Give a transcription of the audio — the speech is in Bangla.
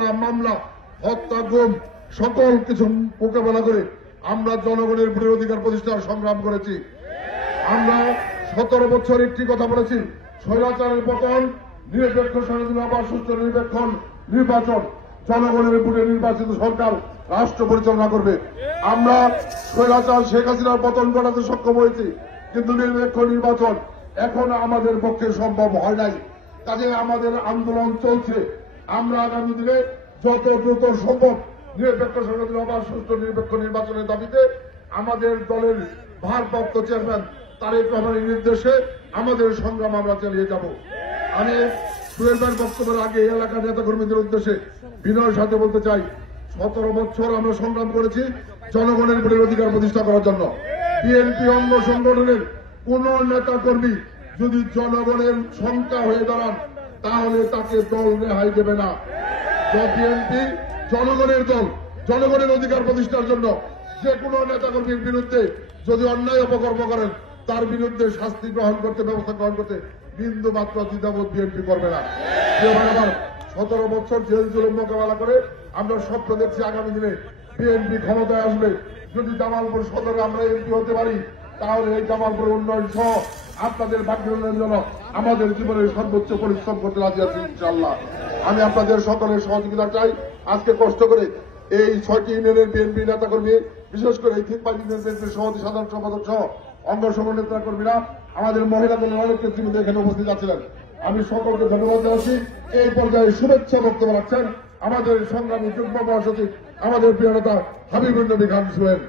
হামলা মামলা হত্যা গুম সকল কিছু মোকাবেলা করে আমরা জনগণের ভোটের অধিকার প্রতিষ্ঠার সংগ্রাম করেছি। আমরা 17 বছর একটি কথা বলেছি, স্বৈরাচারের পতন, নিরপেক্ষ স্বাধীন আবার সুস্থ নিরপেক্ষ নির্বাচন, জনগণের ভোটে নির্বাচিত সরকার রাষ্ট্র পরিচালনা করবে। আমরা স্বৈরাচার শেখ হাসিনার পতন ঘটাতে সক্ষম হয়েছি, কিন্তু নিরপেক্ষ নির্বাচন এখন আমাদের পক্ষে সম্ভব হয় নাই। কাজে আমাদের আন্দোলন চলছে। আমরা আগামী দিনে যত দ্রুত সম্ভব নিরপেক্ষ স্বাধীন আবার সুস্থ নিরপেক্ষ নির্বাচনের দাবিতে আমাদের দলের ভারপ্রাপ্ত চেয়ারম্যান তারেক রহমানের নির্দেশে আমাদের সংগ্রাম আমরা চালিয়ে যাব। আমি সুহেল ভাইয়ের বক্তব্যের আগে এলাকার নেতাকর্মীদের উদ্দেশ্যে বিনয়ের সাথে বলতে চাই, 17 বছর আমরা সংগ্রাম করেছি জনগণের ভোটের অধিকার প্রতিষ্ঠা করার জন্য। বিএনপি অঙ্গ সংগঠনের কোন নেতা কর্মী যদি জনগণের সংখ্যা হয়ে দাঁড়ান তাহলে তাকে দল রেহাই দেবে না। বিএনপি জনগণের দল, জনগণের অধিকার প্রতিষ্ঠার জন্য যে কোনো নেতা কর্মীর বিরুদ্ধে যদি অন্যায় অপকর্ম করেন তার বিরুদ্ধে শাস্তি গ্রহণ করতে, ব্যবস্থা গ্রহণ করতে বিন্দু মাত্র দ্বিধাবোধ বিএনপি করবে না। 17 বছর জেল জুলুম মোকাবেলা করে আমরা স্বপ্ন দেখছি আগামী দিনে বিএনপি ক্ষমতায় আসবে। যদি জামালপুর সদরে আমরা এমপি হতে পারি তাহলে এই জামালপুর উন্নয়ন সহ আপনাদের ভাগ্য উন্নয়নের জন্য আমাদের জীবনের সর্বোচ্চ পরিশ্রম করতে রাজি আছি ইনশাআল্লাহ। আমি আপনাদের সকলের সহযোগিতা চাই। আজকে কষ্ট করে এই 6টি ইউনিয়নের বিএনপি নেতাকর্মী, বিশেষ করে এই থিকপা ইউনিয়ন বিএনপির সভাপতি সাধারণ সম্পাদক সহ অঙ্গ সংগঠন নেতাকর্মীরা, আমাদের মহিলা দলের অনেক নেতৃবৃন্দ এখানে উপস্থিত আছিলেন। আমি সকলকে ধন্যবাদ জানাচ্ছি। এই পর্যায়ে শুভেচ্ছা বক্তব্য রাখছেন আমাদের সংগ্রামী যুগ্ম মহাসচিব আমাদের প্রিয় নেতা হাবিবুর নবী খান সোহেল।